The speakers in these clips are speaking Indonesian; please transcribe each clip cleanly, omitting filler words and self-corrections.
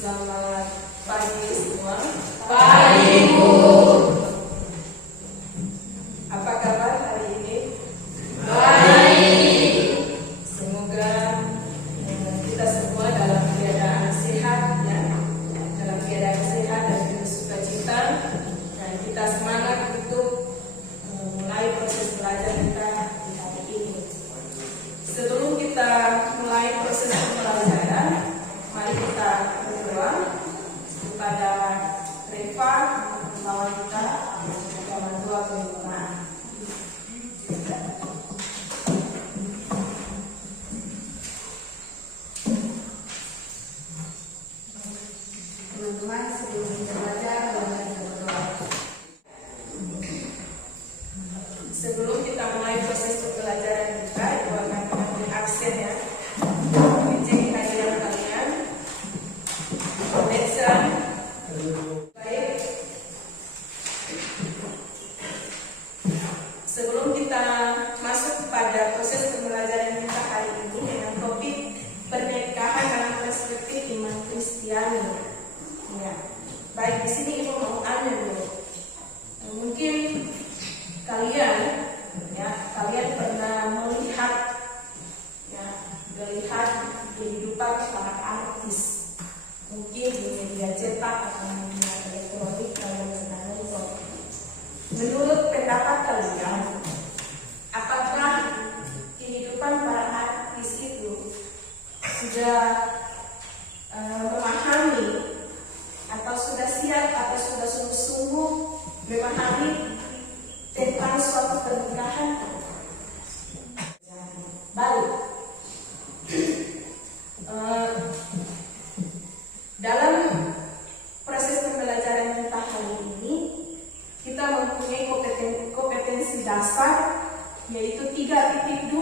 Selamat pagi semua. Pagi, Bu. Apa kabar hari ini? Baik. Semoga kita semua dalam keadaan sehat, ya, dalam keadaan sehat dan penuh sukacita, dan kita semangat untuk mulai proses belajar kita di hari ini. Sebelum kita mulai proses pembelajaran, mari kita berdoa kepada Reva membawa kita dalam doa permohonan. Teman-teman, sebelum kita belajar, mari kita berdoa. Sebelum kita mulai proses pembelajaran kita, Ibu akan mengambil absen, ya. Cek kehadiran kalian. Letsan. Baik. Sebelum kita masuk pada proses pembelajaran kita hari ini dengan topik pernikahan dalam perspektif iman Kristiani. Ya. Baik, di sini Ibu mau tanya dulu. Mungkin kalian pernah melihat kehidupan para artis, mungkin di media cetak atau media elektronik kalian pernah nonton. Menurut pendapat kalian, apakah kehidupan para artis itu sudah memahami atau sudah siap atau sudah sungguh-sungguh memahami tentang suatu pernikahan? Baik. Dalam proses pembelajaran kita hari ini, kita mempunyai kompetensi dasar, yaitu 3.2,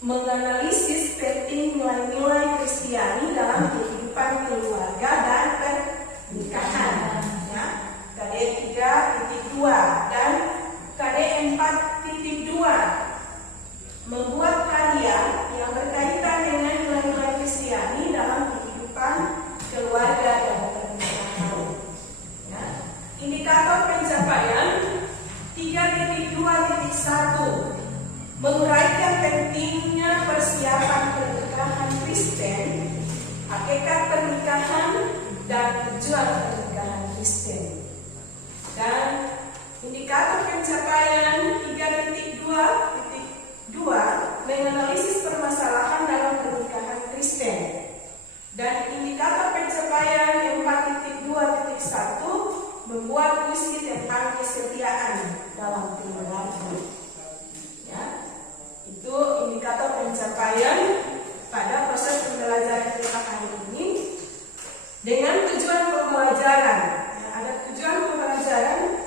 menganalisis penting nilai-nilai Kristiani dalam kehidupan keluarga dan pernikahan. Ya. KD 3.2 dan KD 4.2, membuat karya yang berkaitan dengan nilai-nilai Kristiani dalam kehidupan keluarga dan pernikahan. Ya. Indikator pencapaian 3.2.1, menguraikan pentingnya persiapan pernikahan Kristen, hakikat pernikahan dan tujuan pernikahan Kristen. Dan indikator pencapaian 3.2.2, menganalisis permasalahan dalam pernikahan Kristen. Dan indikator pencapaian 4.2.1, membuat puisi tentang kesetiaan dalam keluarga. Ya, itu indikator pencapaian pada proses pembelajaran kita hari ini. Dengan tujuan pembelajaran, ya, ada tujuan pembelajaran.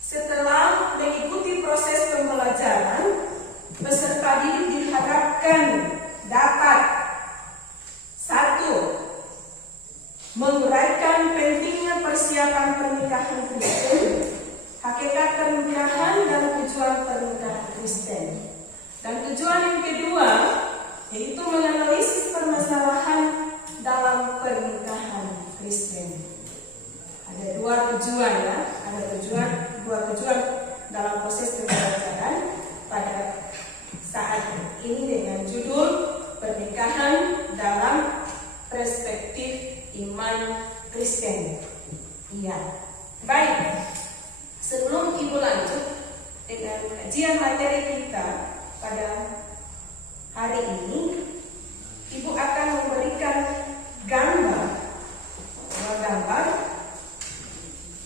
Setelah mengikuti proses pembelajaran, peserta didik diharapkan dapat: 1. Menguraikan pentingnya persiapan pernikahan Kristen, hakikat pernikahan dan tujuan pernikahan Kristen. Dan tujuan yang kedua, yaitu menganalisis permasalahan dalam pernikahan Kristen. Ada dua tujuan, ya. Ada dua tujuan dalam proses pembelajaran pada saat ini dengan judul pernikahan dalam perspektif iman Kristen. Iya. Baik. Sebelum Ibu lanjut dengan kajian materi kita pada hari ini, Ibu akan memberikan gambar.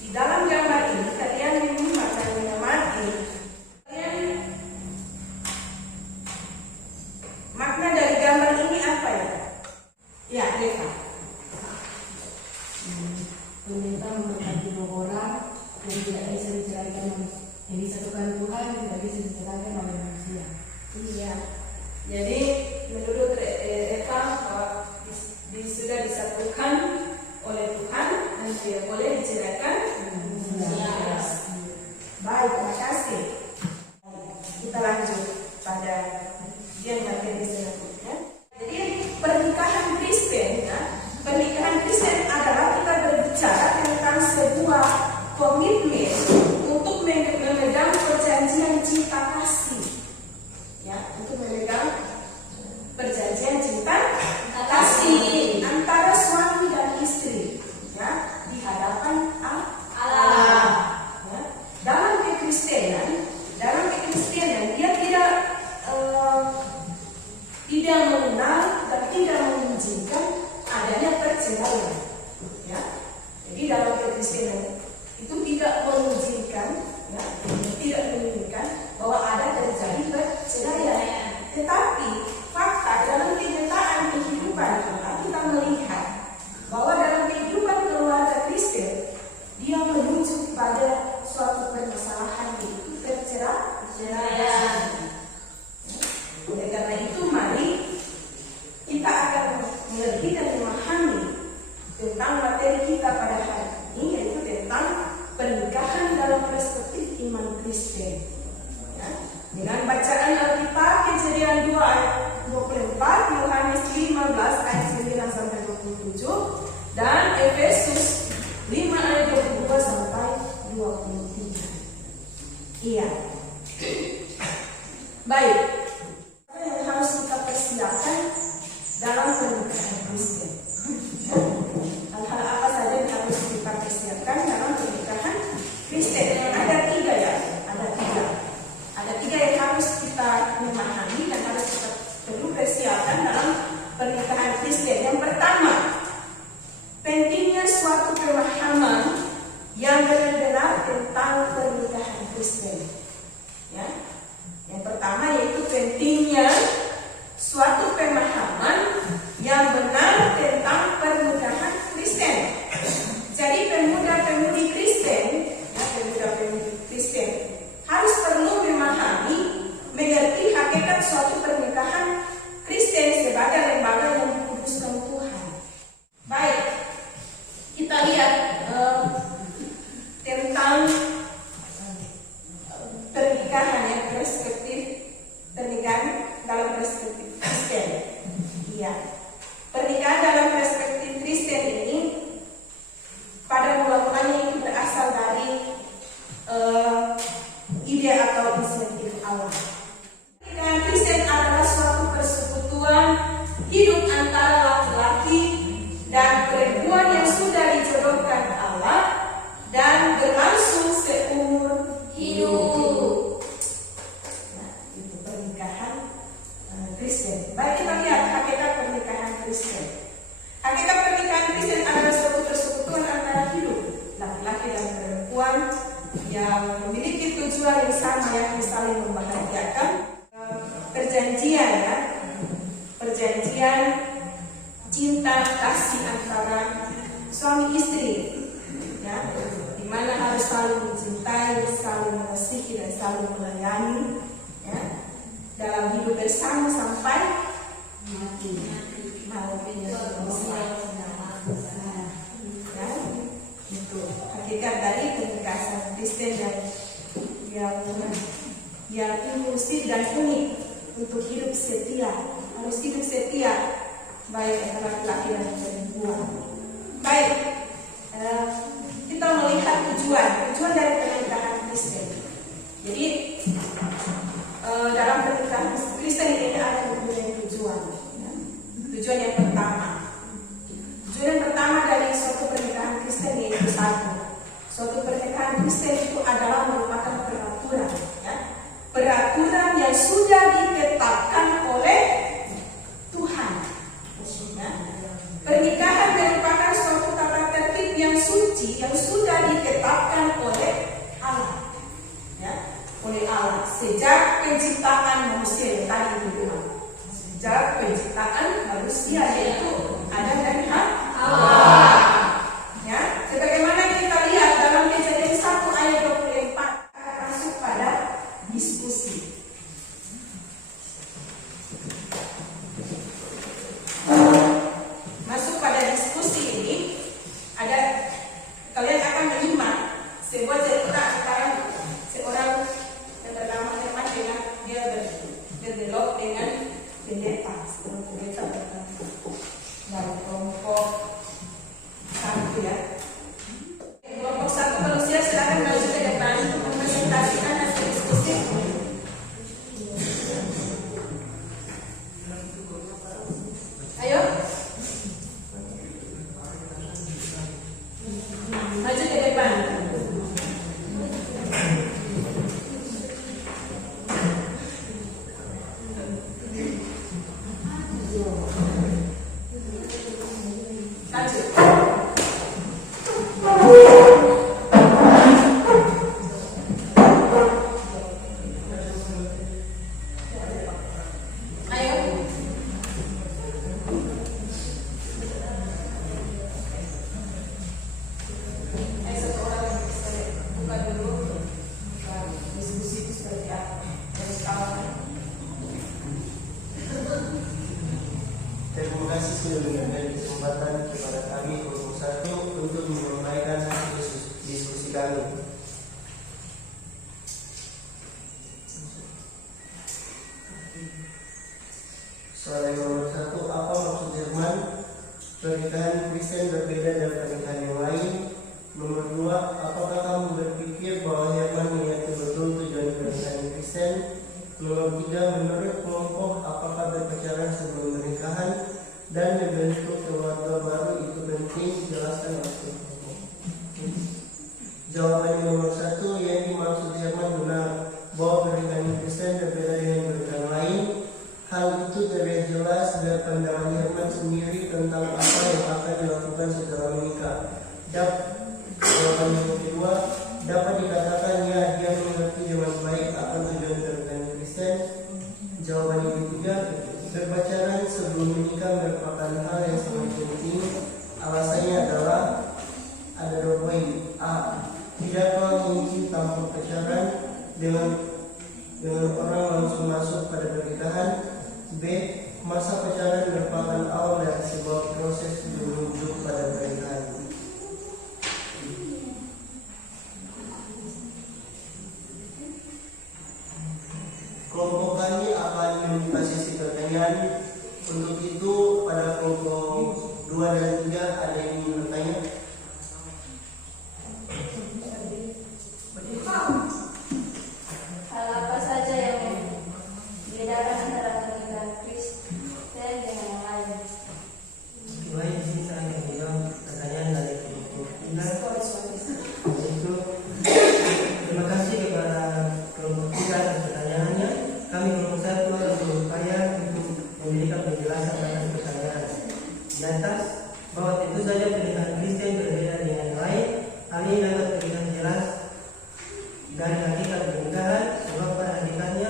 Di dalam gambar ini kalian menyimak dan mengamati. Makna dari gambar ini apa, ya? Ya, Reva. Pemerintah memberkati dua orang yang tidak bisa diceraikan, yang disatukan Tuhan tidak bisa diceraikan oleh manusia. Iya. Jadi menurut Eva, mengenal dan tidak mengizinkan adanya perceraian. Ya. Jadi dalam kekristenan itu tidak mengizinkan, ya, tidak menginginkan bahwa ada terjadi perceraian. Tetapi fakta dalam kenyataan kehidupan kita melihat bahwa dalam kehidupan keluarga Kristen dia menuju pada suatu permasalahan yaitu perceraian. Oleh karena itu mari kita akan mengerti dan memahami tentang materi kita pada hari ini, yaitu tentang pernikahan dalam perspektif iman Kristen. Ya. Dengan bacaan Alkitab Kejadian 2 ayat 24, Yohanes 15 ayat 9 sampai 27, dan Efesus 5 ayat 22 sampai 23. Iya. Baik. Apa yang harus kita persiapkan dalam pernikahan Kristen? Hal-hal apa saja yang harus kita persiapkan dalam pernikahan Kristen? Ada tiga ya, ada tiga yang harus kita memahami dan harus kita perlu persiapkan dalam pernikahan Kristen. Yang pertama, pentingnya suatu pemahaman yang benar-benar tentang pernikahan Kristen. Ya, yang pertama yaitu pentingnya suatu pemahaman yang benar tentang pernikahan Kristen. Jadi pemuda-pemudi Kristen, ya, pemuda-pemudi Kristen harus perlu memahami, mengerti hakikat suatu pernikahan Kristen sebagai lembaga yang dikuduskan Tuhan. Baik, kita lihat tentang pernikahan ya, perspektif pernikahan dalam perspektif Kristen. Iya, pernikahan dalam perspektif Kristen ini pada mula-mulanya itu berasal dari ide atau inisiatif Allah. Pernikahan Kristen adalah suatu persekutuan hidup antara laki-laki dan perempuan yang sudah dijodohkan Allah dan berlangsung seumur hidup. Nah, itu pernikahan Kristen. Baik, kita lihat hakikat pernikahan Kristen. Hakikat pernikahan Kristen adalah suatu persekutuan antara hidup laki-laki dan perempuan yang memiliki tujuan yang sama, yakni saling membahagiakan. Perjanjian ya, perjanjian cinta kasih antara suami istri, ya, di mana harus saling mencintai, saling mengasihi dan saling melayani, ya, dalam hidup bersama sampai mati. Ya, itu hakikat dari pernikahan Kristen yang inklusif dan unik untuk hidup setia. Harus hidup setia baik antara laki-laki dan perempuan. Baik, kita melihat tujuan dari pernikahan Kristen. Jadi dalam pernikahan Kristen ini ada beberapa tujuan. Ya. Tujuan yang pertama dari suatu pernikahan Kristen yaitu satu. Suatu pernikahan Kristen itu adalah merupakan peraturan, ya. Peraturan yang sudah ditetapkan oleh Tuhan. Ya. Pernikahan merupakan suatu tata tertib yang suci yang sudah ditetapkan oleh Allah. Ya. Oleh Allah sejak penciptaan manusia yang tadi dibilang. Sejak penciptaan manusia yaitu Adam dan Hawa. Ya, sebagaimana kita lihat dalam Kejadian 1 ayat 24 akan masuk pada diskusi. Masuk pada diskusi ini ada kalian akan menyimak sebuah cerita sekarang seorang yang bernama Herman dengan dia berbelok dengan pendeta tertentu. Lanjut. Ayo. Satu orang yang bisa buka dulu. Diskusi itu seperti apa? Harus kawan. Terima kasih sudah memberi kesempatan kepada kami kelompok 1 untuk menyampaikan diskusi kami. Soal yang nomor 1, apa maksud Jerman? Pernikahan Kristen berbeda dari pernikahan yang lain. Nomor 2, apakah kamu berpikir bahwa Jerman mengerti betul tujuan pernikahan Kristen? Nomor 3, menurut kelompok, apakah berpacaran sebelum pernikahan dan membentuk keluarga baru itu penting? Jelaskan maksud kelompok. Jawaban nomor 1, yang dimaksud Jerman benar bahwa pernikahan Kristen berbeda dengan pernikahan lain. Hal itu terlihat jelas dari pandangan Jerman sendiri tentang apa yang akan dilakukan setelah menikah. Jawaban yang kedua, dapat dikatakan ya, dia mengerti dengan baik akan tujuan pernikahan Kristen. Jawaban yang ketiga, berpacaran sebelum menikah merupakan hal yang sangat penting. Alasannya adalah ada 2 poin. A, tidakkah mungkin tanpa pacaran dengan orang langsung masuk pada pernikahan. B, masa pacaran merupakan awal dari sebuah proses menuju pada pernikahan. Kelompok kami akan membuka sesi pertanyaan. Untuk itu pada kelompok 2 dan 3 ada yang ingin bertanya? Hal apa saja yang membedakan antara pernikahan Kristen dengan yang lain? Baik, di sini saya akan bilang pertanyaan dari kelompok 3. Yaitu, terima kasih kepada kelompok 3 atas pertanyaannya. Kami kelompok 1 harus berupaya untuk memberikan penjelasan atas pertanyaan di atas, bahwa tentu saja pernikahan Kristen berbeda dengan yang lain. Hal ini dapat terlihat jelas dari hakikat pernikahan, sebab pada hakikatnya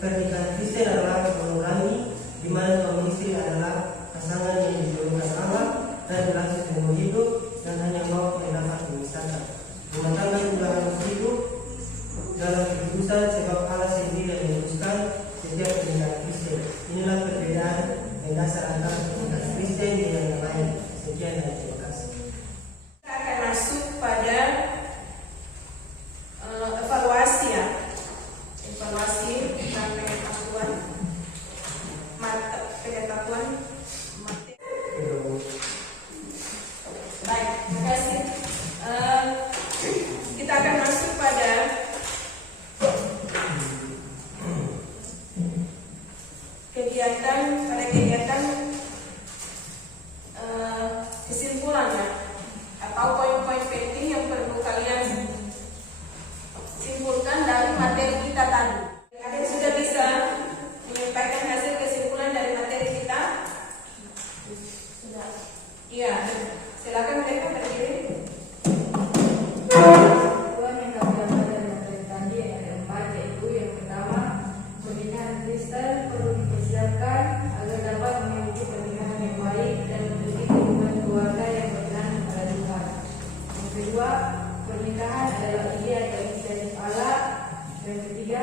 pernikahan Kristen adalah monogami, di mana suami istri adalah pasangan yang dijodohkan Allah dan berlangsung seumur hidup dan hanya maut yang dapat memisahkan. Rumah tangga juga harus hidup dalam keputusan, sebab Allah sendiri yang memutuskan setiap pernikahan Kristen. Inilah perbedaan mendasar antara pernikahan Kristen dengan yang lain. Sekian dan terima kasih. Kita akan masuk pada evaluasi ya. Evaluasi tentang pengetahuan materi. Baik, terima kasih. Kita akan masuk pada kegiatan kesimpulannya atau poin-poin penting yang perlu kalian simpulkan dari materi kita tadi. Ada yang sudah bisa menyampaikan hasil kesimpulan dari materi kita? Sudah. Iya, silakan mereka berdiri. Kesimpulan yang kami dapat dari materi tadi ada 4, yaitu yang pertama, pernikahan Kristen perlu dipersiapkan agar dapat memiliki pernikahan yang baik dan memiliki hubungan keluarga yang berkenan kepada Tuhan. Yang kedua, pernikahan adalah ide atau inisiatif Allah. Yang ketiga,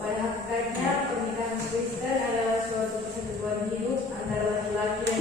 pada hakikatnya pernikahan Kristen adalah suatu persatuan hidup antara laki-laki dan